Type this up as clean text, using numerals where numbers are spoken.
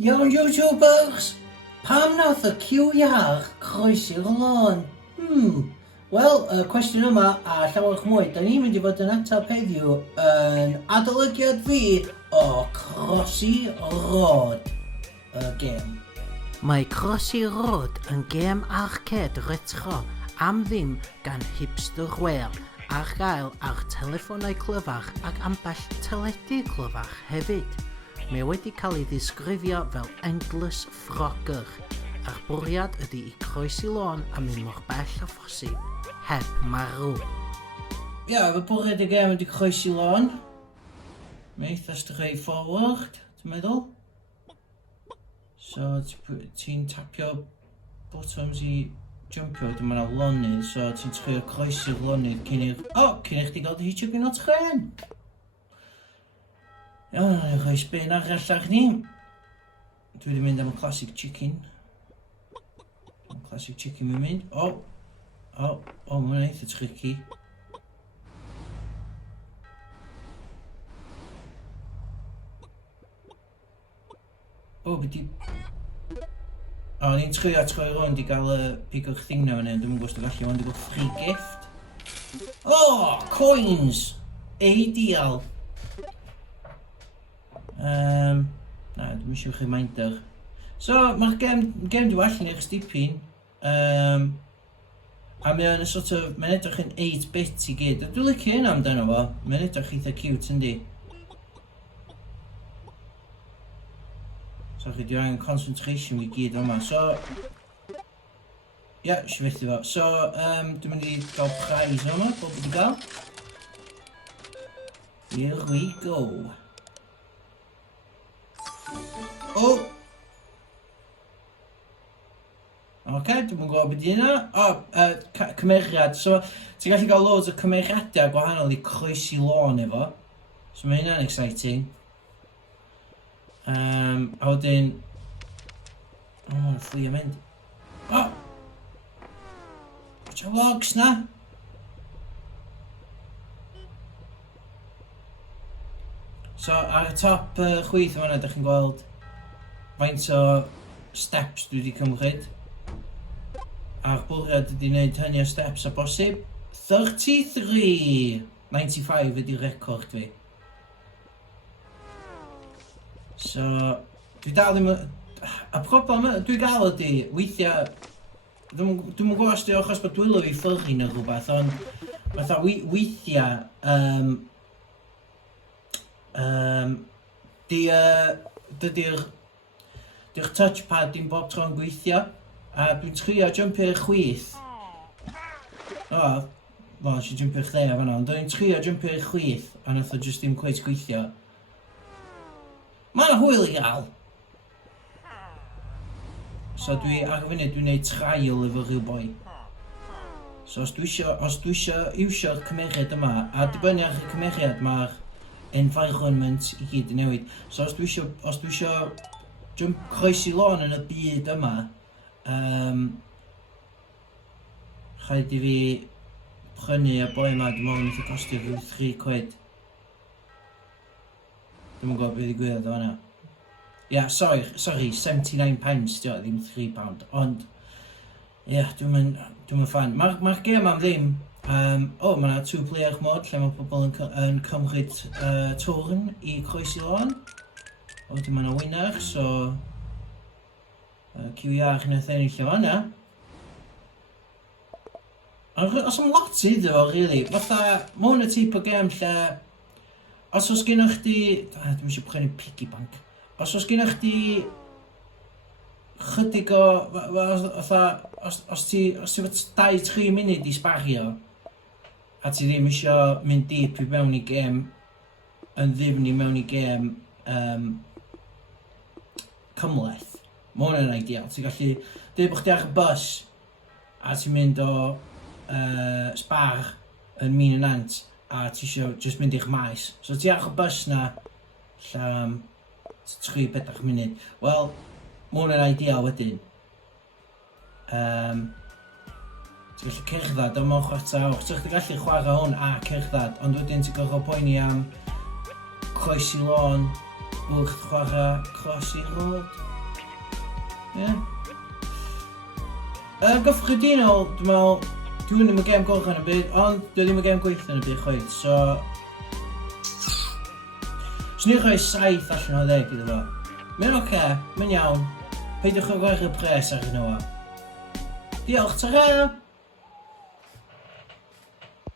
Iawn YouTubers, pam nath y ciw iach croesi'r lôn? Wel, y cwestiwn yma a llawer mwy, da ni'n mynd i fod yn atab heddiw yn adolygiad fi o Crossy Road, y gêm. Mae Crossy Road yn gêm arcade retro am ddim gan hipster whale ar gael ar telefonau clyfach ac ambell teledu clyfach hefyd. Mae wedi cael ei ddisgrifio fel endless frogger, a'r bwriad ydy i croesi lôn a mynd mor bell a phosib, heb marw. Fy bwriad y gêm ydy croesi lôn. Mae eitha straightforward, ti'n meddwl? So, ti'n tapio buttons i jumpio, wedyn mae yna lonydd, so ti'n trio croesi'r lonydd cyn i chdi gael dy hitio gyn o tren. Iawn, ni'n rhoi spin arall ni. Dwi wedi mynd am y classic chicken. Classic chicken mi'n mynd. Mae'n eitha tricky. Byddi... ni'n trio troi rownd i gael y bigger thing na fan hyn, dwi'n gwybod gallu ond i bod free gift. Coins! Ideal! Na, dwi'n eisiau chi minder. So, mae'r gêm di well yn eich stipyn. A mae'n edrych yn 8-bit i gyd. Dwi'n licio hynna amdano fo. Mae'n edrych eitha cute, yndi. So, chi di angen concentration i gyd yma. So, eisiau fethu fo. So, dwi'n mynd i gael prize yma, bob wedi gael. Here we go. Dwi'n gwybod beth yna. Cymeriad. So, ti'n gallu gael loads o cymeriadau gwahanol i croesi lôn efo. So, mae hynna'n exciting. A wedyn... fflio mynd. What's your logs na? So, ar y top chwith yma, ydych chi'n gweld faint o steps dwi wedi cymryd. A'r bwriad ydi wneud hynny o steps a bosib. 33! 95 ydi record fi. So, dwi dal ddim... Y problem dwi gael ydi, weithiau... Dwi'n gwybod os di achos bod dwylo fi ffyrru neu rhywbeth, ond fatha weithiau... Di'r touchpad dim bob tro'n gweithio, a dwi'n trio jumpio'r chwith. Eisiau jumpio'r lle a fan'na, ond dwi'n trio jumpio'r chwith, a nath o jyst dim cweith gweithio. Mae'n hwyl i gael. So ar y funud dwi'n neud trial efo rhyw boi. So os dwi isio iwsio'r cymeriad yma, a dibynnu ar y cymeriad mae'r environment i gyd i newid. So os dwi isio croesi lôn yn y byd yma, rhaid i fi prynu y boi yma, dwi'n meddwl wnaeth i costio rhyw 3 quid. Dwi'n gwybod beth i gwirdd o hwnna. Sorry, 79 pence, ddim 3 pound. Ond, dwi'n fan. Mae'r gêm am ddim. Mae yna 2-player mod lle mae pobl yn cymryd twrn i croesi lôn. Wedyn mae yna winner, so... Ciw iach yn ennill o hwnna. Os am lot iddo fo, really. Fatha, mae hwn y typ o gêm lle... Os oes gennych chdi... Dwi'n eisiau prynu piggy bank. Os oes gennych chdi... Chydig o... Os ti fod 2-3 munud i sbario, a ti ddim eisiau mynd deep i mewn i gêm, yn ddifn i mewn i gêm cymleth. Mae hwnna'n ideal. Ti'n gallu dweud bod chdi ar y bus, a ti'n mynd o Spar yn Mîn y Nant, a ti eisiau just mynd i'ch maes. So ti ar y bus na, lle 3-4 munud. Wel, mae hwnna'n ideal wedyn. Ti'n gallu cerdded am ochr ta ochr. Ti'n gallu chwarae hwn a cerdded, ond wedyn ti'n gorfod poeni am croesi lôn wrth chwarae Crossy Road. Ie. Gyffredinol, dwi'n meddwl, dwi ddim yn gêm goch yn y byd, ond dwi ddim yn gêm gweithio yn y byd chwaith, so... Swn i'n rhoi 7 allan o 10 iddo fo. Mae'n oce, mae'n iawn. Peidiwch o gwerth y pres ar hyn o. Diolch, tara!